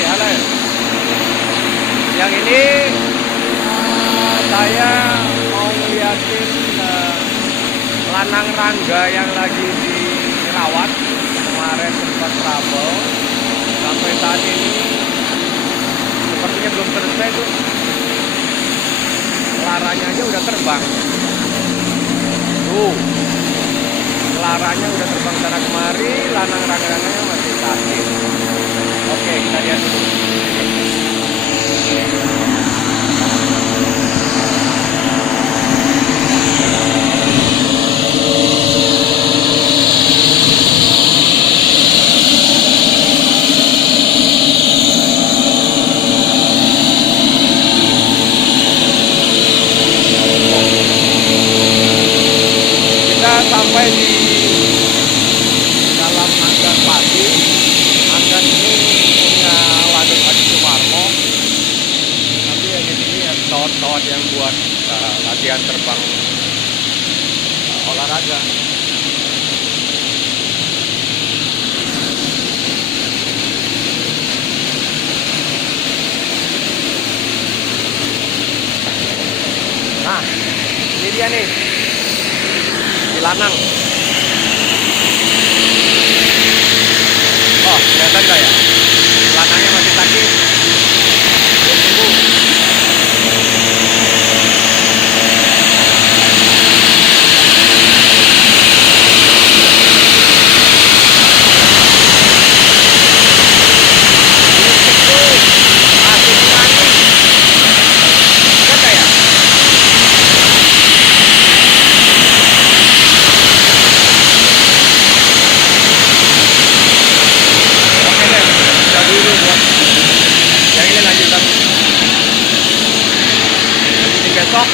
halo. Yang ini saya mau ngeliatin lanang rangga yang lagi dirawat. Kemarin sempat trouble. Sampai saat ini sepertinya belum selesai tuh. Laranya aja udah terbang. Tuh. Laranya udah terbang sana kemari, lanang rangganya masih sakit. Oke, kita lihat dulu. Kita sampai di dalam hanggar pagi. Hanggar ini punya Waduk Adi Sumarmo. Tapi yang di sini ya pesawat-pesawat yang buat latihan terbang olahraga. Nah, ini dia nih. Lanang. Oh, kelihatan nggak ya? Lanangnya masih sakit. Belum sembuh. Masih menangis. Lihat nggak ya? Dulu buat yang ini lanjutin besok.